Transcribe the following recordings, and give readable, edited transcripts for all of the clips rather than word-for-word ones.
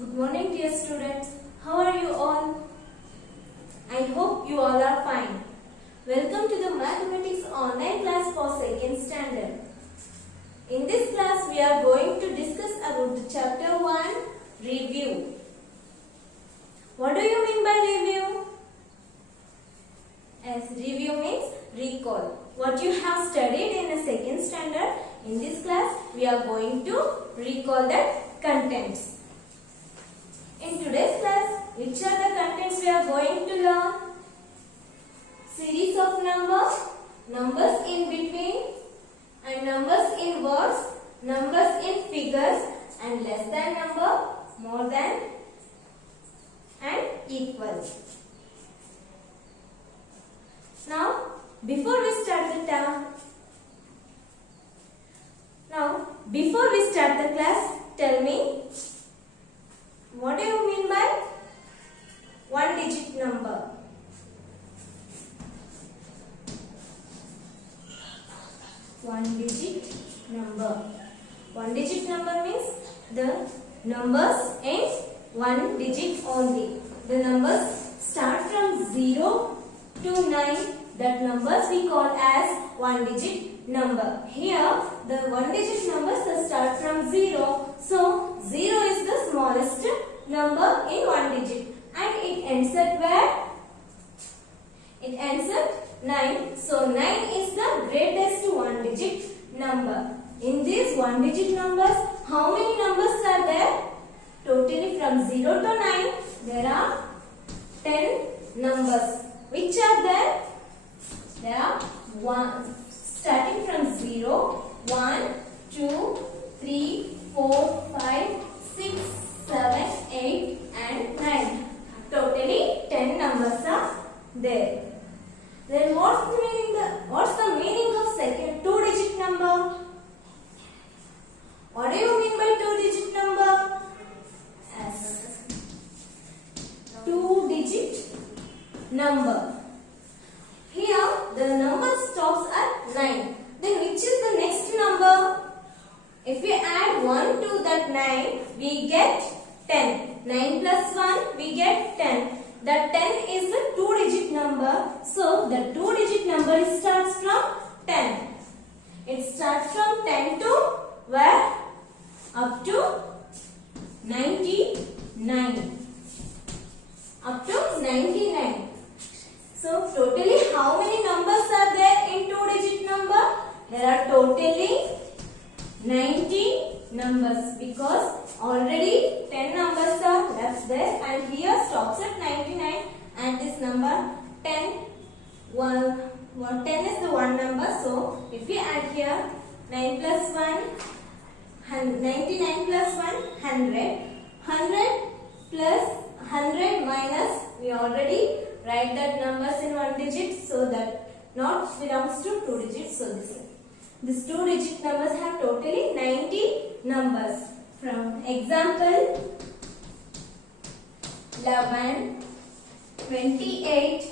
Good morning, dear students. How are you all? I hope you all are fine. Welcome to the Mathematics online class for 2nd standard. In this class, we are going to discuss about the chapter 1, Review. What do you mean by review? As review means recall. What you have studied in the 2nd standard, in this class, we are going to recall that contents. In today's class, which are the contents we are going to learn? Series of numbers, numbers in between, and numbers in words, numbers in figures, and less than number, more than, and equal. Now, before we start the class, tell me, what do you mean by one digit number? One digit number. One digit number means the numbers in one digit only. The numbers start from 0 to 9. That numbers we call as one digit number. Here the one digit numbers start from 0. So 0 is the smallest number in one digit. And it ends at where? It ends at 9. So 9 is the greatest one digit number. In these one digit numbers, how many numbers are there? Totally from 0 to 9, there are 10 numbers. Which are there? There are starting from 0, 1, 2, 3, 4, 5, 6, 7, 8 and 9. Totally 10 numbers are there. Then what's the meaning of second two-digit number? What do you mean by two-digit number? As two-digit number. Here the number stops at 9. Then which is the next number? If we add 1 to that 9, we get 10. 9 plus 1, we get 10. That 10 is the two-digit number. So the two-digit number starts from 10. It starts from 10 to where? Up to 99. Up to 99. So totally how many numbers are there in two-digit number? There are totally 90 numbers because already 10 numbers are left there and here stops at 99 and this number 10 is the one number. So if we add here 9 plus 1, 99 plus 1, 100. 100 plus 100 minus, we already write that numbers in one digit, so that not belongs to two digits. So this two digit numbers have totally 90 numbers. From example 11, 28,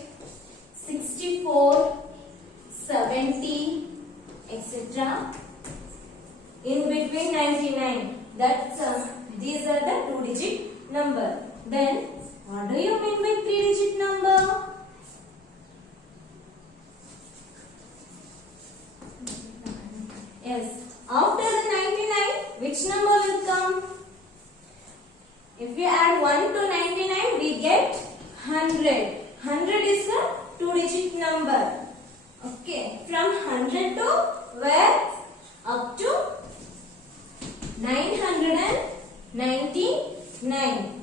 64, 70, etc. In between 99. These are the two digit number. Then what do you mean by three digit number? Yes. After the 99, which number will come? If we add 1 to 99, we get 100. 100 is the two digit number. Okay. From 100 to where? Up to 999.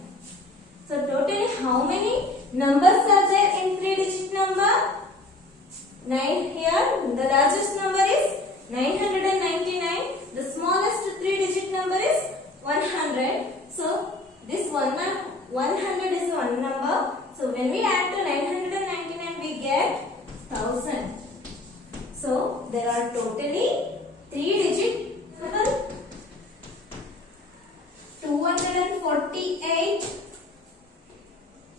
So totally how many numbers are there in three digit number? 9 here. The largest number is 999. The smallest three digit number is 100. So this 100 is one number. So when we add to 999 we get 1000. So there are totally three digit number 248,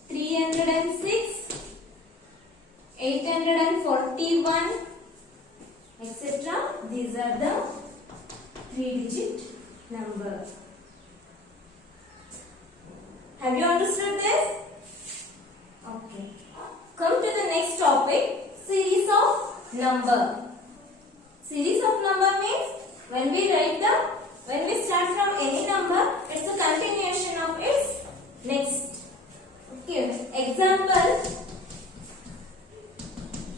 306, 841, etc. These are the three digit number. Have you understood this? Okay. Come to the next topic, series of number. Series of number means when we start from any number, it's a continuation of its next. Okay. Example,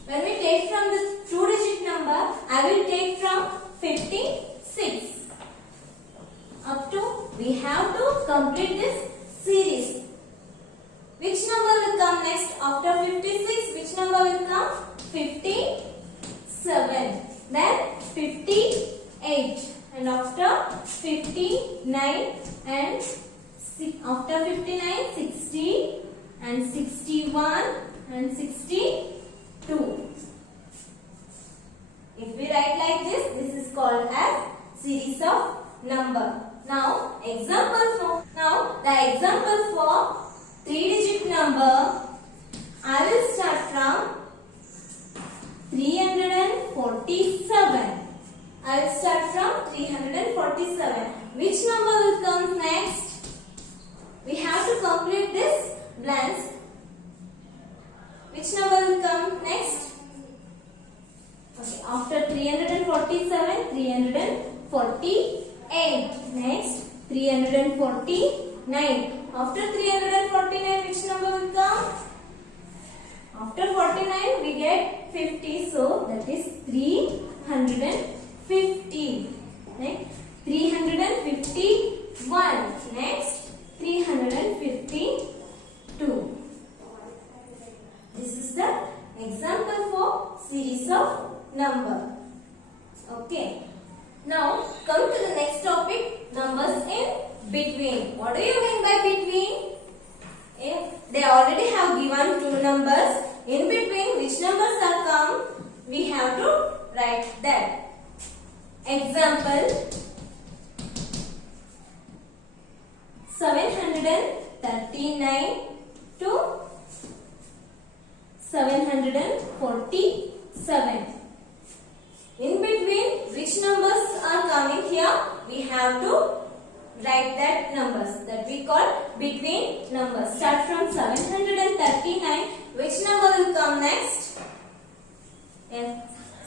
when we take from the 2-digit number, I will take from 56 up to, we have to complete this series. Which number will come next after 56? Which number will come? 57. Then 58. And after 59 and after 59, 60 and 61 and 62. If we write like this, this is called as series of number. Now the example for 3-digit number, I will start from 347. I will start from 347. Which number will come next? We have to complete this blanks. Which number will come next? Okay, after 347, 348. Next, 349. After 349, which number will come? After 49, we get 50. So, that is 350. Next, 351. Next, 352. This is the example for series of number. Okay. Now, come to the next topic, numbers in between. What do you mean by between? If they already have given 2 numbers, in between which numbers are come, we have to write that. Example, 739 to 747. In between which numbers are coming here, we have to write that numbers that we call between numbers. Start from 739. Which number will come next? Yes,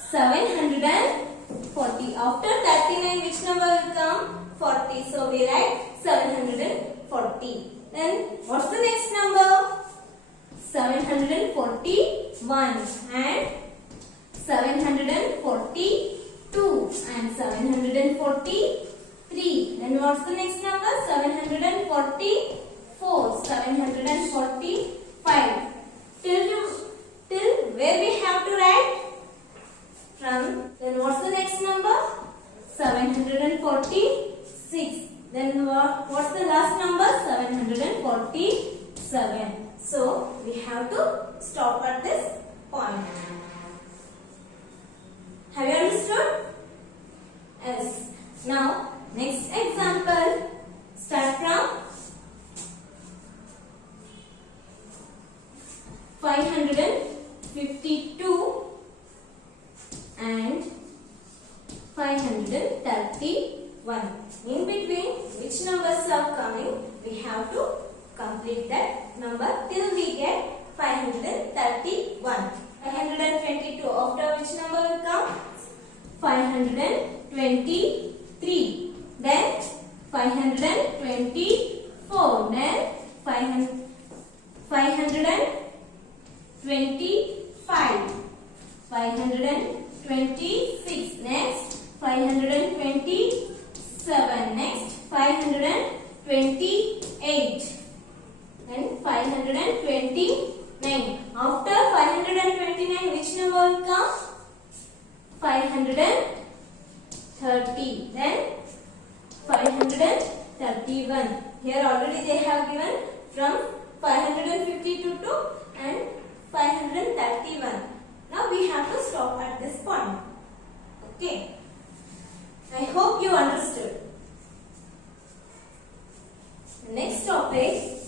740. After 39, which number will come? 40. So we write 740. Then what's the next number? 741 and 742 and 743. Then what's the next number? 744, 745. Till where we have to write? From. Then what's the next number? 746. Then what's the last number? 747. So we have to stop at this point. Have you understood? Yes. Now, next example. Start from 552 and 531. In between which numbers are coming, we have to complete that number till we get 531. 522. After which number will come? 523. Then 524. Then 525. 526. Next 527. Next 528. Then 529. After 529, which number will come? 530. Then 531. Here already they have given from 552 to and 531. Now we have to stop at this point. Okay. I hope you understood. Next topic.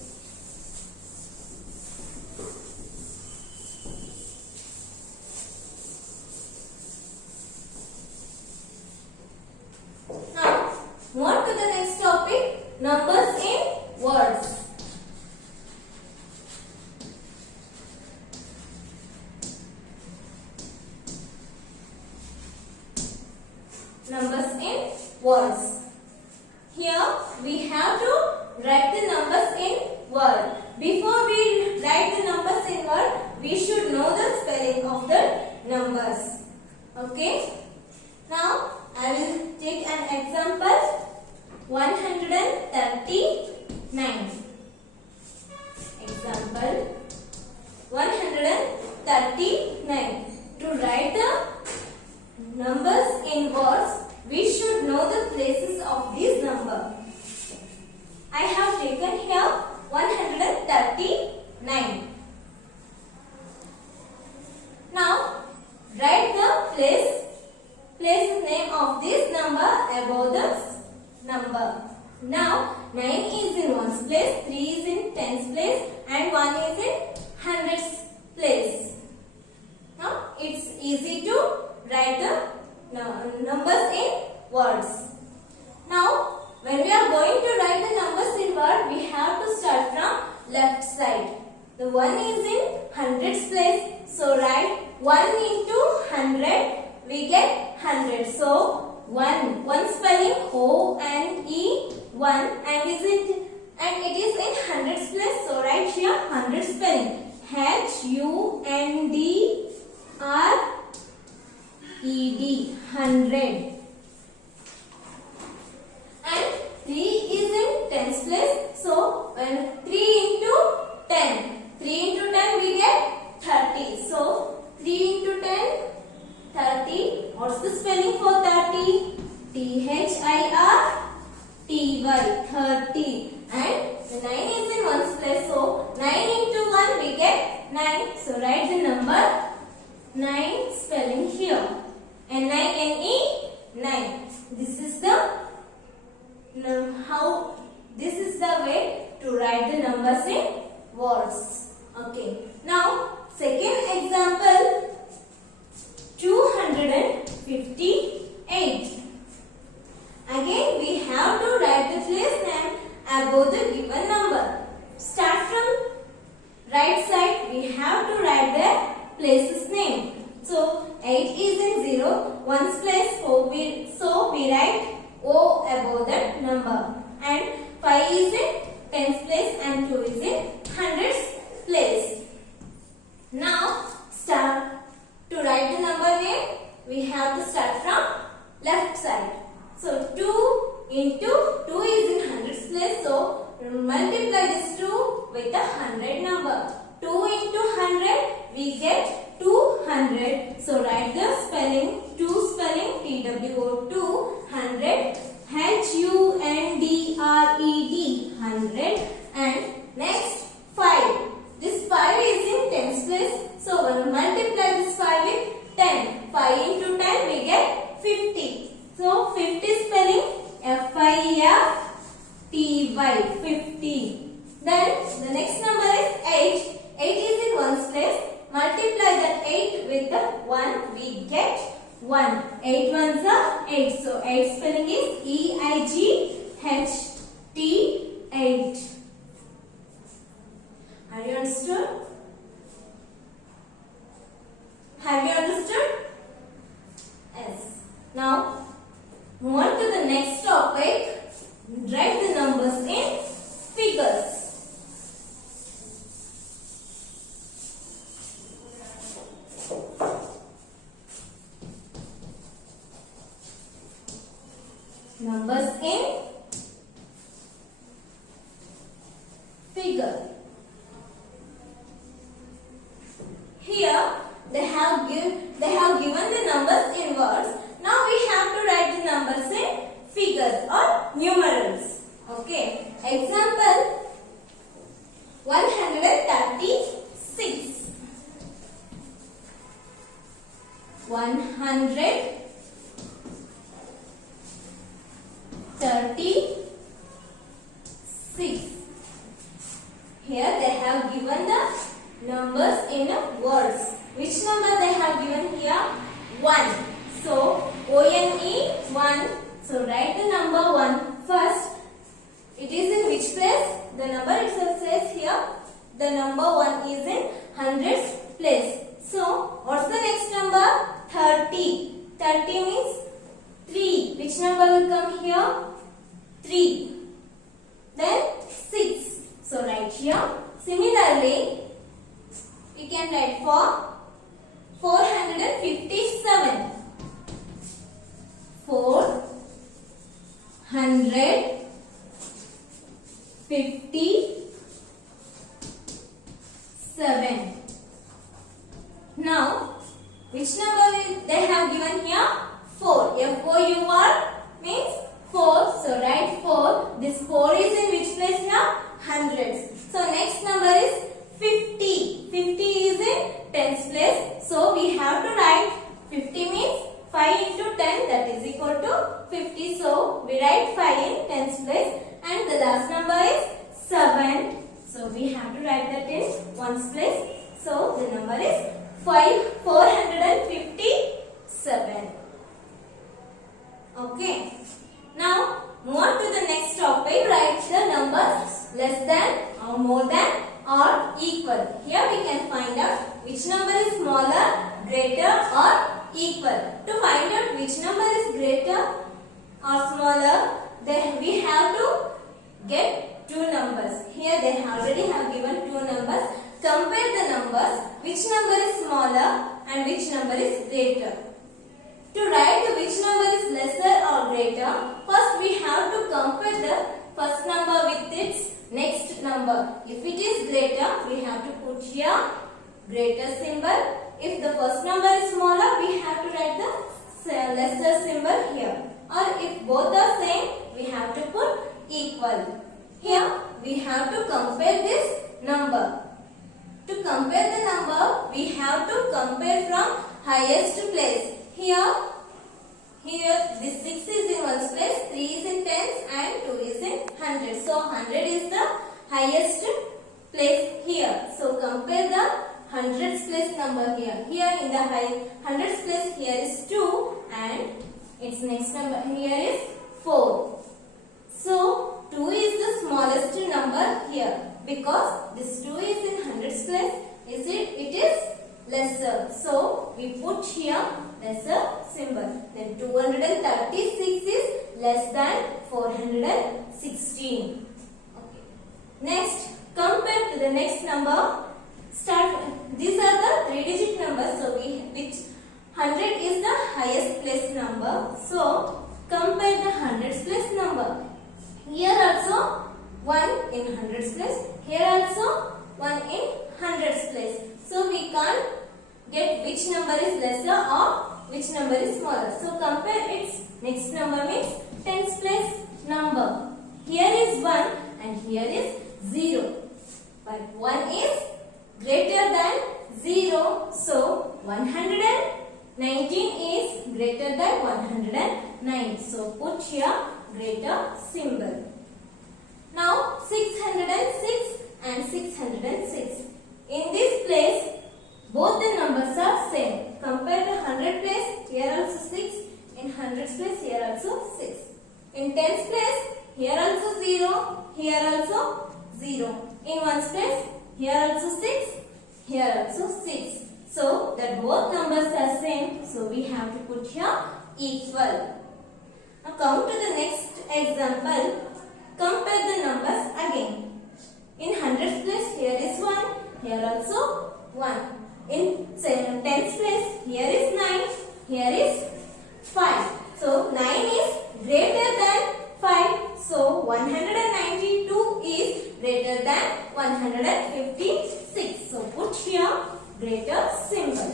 Now, move on to the next topic, numbers in words. 1 is in hundreds place. Now it's easy to write the numbers in words. Now when we are going to write the numbers in word, we have to start from left side. The 1 is in hundreds place, so write 1 into 100, we get 100. So 1 spelling O-N-E, 1, and it is in hundreds place, so write here 100 spelling H-U-N-D-R-E-D, 100. And 3 is in tens place, so when 3 into 10, 3 into 10 we get 30. So 3 into 10, 30. What's the spelling for 30? T-H-I-R-T-Y, 30. And the 9 is in ones place, so 9 into 1 we get 9. So write the number 9 spelling here. N-I-N-E, 9. This is the way to write the numbers in words. Okay. Now second example, 258. Again we have to write the place name above the given number. Start from right side, we have to write the place's name. So 8 is in 0, 1's place, so we write O above that number. And 5 is in tens place and 2 is in hundreds place. Now start to write the number name, we have to start from left side. So 2 into 2 is in hundreds place, so multiply this 2 with the 100 number. 2 into 100 we get 200. So write the spelling, 2 spelling T-W-O, 200, H-U-N-D-R-E-D, 100. And next 5. This 5 is in tens place, so when we multiply this 5 with 10, 5 into 10 we get 50. So 50 spelling F-I-F-T-Y, 50. Then the next number is 8. 8 is in ones place. Multiply that 8 with the 1, we get 1. 8 ones are 8. So 8 spelling is E-I-G-H-T, 8. Have you understood? Have you understood? Yes. Now move on to the next topic. Write the numbers in figures. Numbers in figure. Here they have given the numbers in words. Now we have to write the numbers in figures or numerals. Okay. Example 136. 136. Here they have given the numbers in words. Which number they have given here? 1. So O-N-E, 1. So write the number 1 first. It is in which place? The number itself says here. The number 1 is in hundreds place. So what's the next number? 30. 30 means 3. Which number will come here? 3. Then 6. So write here. Similarly, we can write for 457. 457. Now, which number they have given here? 4. F-O-U-R means 4. So write 4. This 4 is in which place here? Hundreds. So next number is 50. 50 is in tens place. So we have to write 50 means 5 into 10, that is equal to 50. So we write 5 in tens place. And the last number is 7. So we have to write that in ones place. So the number is 457. Okay. Now move on to the next topic. Write the numbers less than or more than or equal. Here we can find out which number is smaller, greater or equal. To find out which number is greater or smaller, then we have to get two numbers. Here they already have given two numbers. Compare the numbers. Which number is smaller and which number is greater. To write which number is lesser or greater, first we have to compare the first number with its next number. If it is greater, we have to put here greater symbol. If the first number is smaller, we have to write the lesser symbol here. Or if both are same, we have to put equal. Here we have to compare this number. To compare the number, we have to compare from highest place. Here this 6 is in ones place, 3 is in tens and 2 is in hundreds. So 100 is the highest place here. So compare the hundreds place number here. Here in the hundreds place, here is 2 and its next number here is 4. So 2 is the smallest number here because this 2 is in hundreds place. It is lesser. So we put here lesser symbol. Then 236 is less than 416. Okay. Next, compare to the next number. These are the 3-digit numbers. So which 100 is the highest place number. So compare the hundreds place number. Here also 1 in hundreds place. Here also 1 in hundreds place. So we can't get which number is lesser or which number is smaller. So compare its next number means tens place number. Here is 1 and here is 0. But 1 is greater than 0. So 119 is greater than 109. So put here greater symbol. Now 606 and 606. In this place, both the numbers are same. Compare the 100 place, here also 6. In hundreds place, here also 6. In tens place, here also 0. Here also 0. In ones place, here also 6. Here also 6. So that both numbers are same. So we have to put here equal. Now come to the next example. Compare the numbers again. In hundreds place, here is 1. Here also 1. In tens place, here is 9. Here is 5. So 9 is greater than 5. So 192 is greater than 156. So put here greater symbol.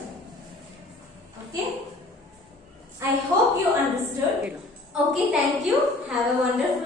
Okay. I hope you understood. Okay, thank you. Have a wonderful